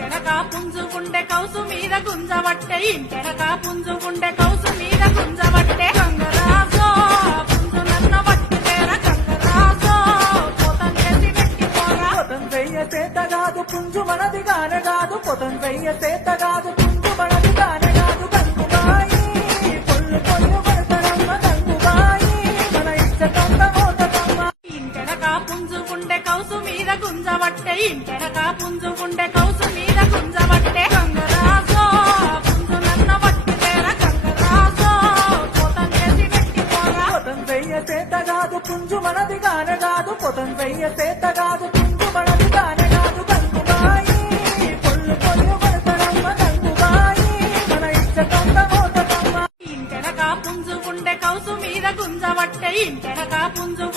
ఇంటెనక పుంజుకుండే కౌసు మీద గుంజబట్టే ఇంటెనక పుంజుకుండే కౌసు మీద గుంజబట్టే గంగరాజో పుంజు నన్న పట్టుతేరా గంగరాజో పోతం చేసి పెట్టిపోరా పొతం వెయ్య చేత కాదు పుంజు మనది గానే కాదు పొతం వెయ్య చేత కాదు పుంజు మనది గానే కాదు గంగుబాయి పొల్లు పొల్లు పడతారమ్మ గంగుబాయి మన ఇచ్చటంత మోతమ్మ ఇంటెనక పుంజుకుండే కౌసు మీద గుంజబట్టే ఇంటెనక పుంజుకుండే కౌసు మీద గుంజబట్టే గంగరాజో పుంజు నన్న పట్టుతేరా గంగరాజో పోతం చేసి పెట్టిపోరా పొతం వెయ్య చేత కాదు పుంజు మనది గానే కాదు పొతం వెయ్య చేత కాదు పుంజు మనది గానే కాదు గంగుబాయి పొల్లు పొల్లు పడతారమ్మ గంగుబాయి మన ఇచ్చటంత మోతమ్మ ఇంటెనక పుంజుకుండే కౌసు మీద గుంజబట్టే ఇంటెనక పుంజు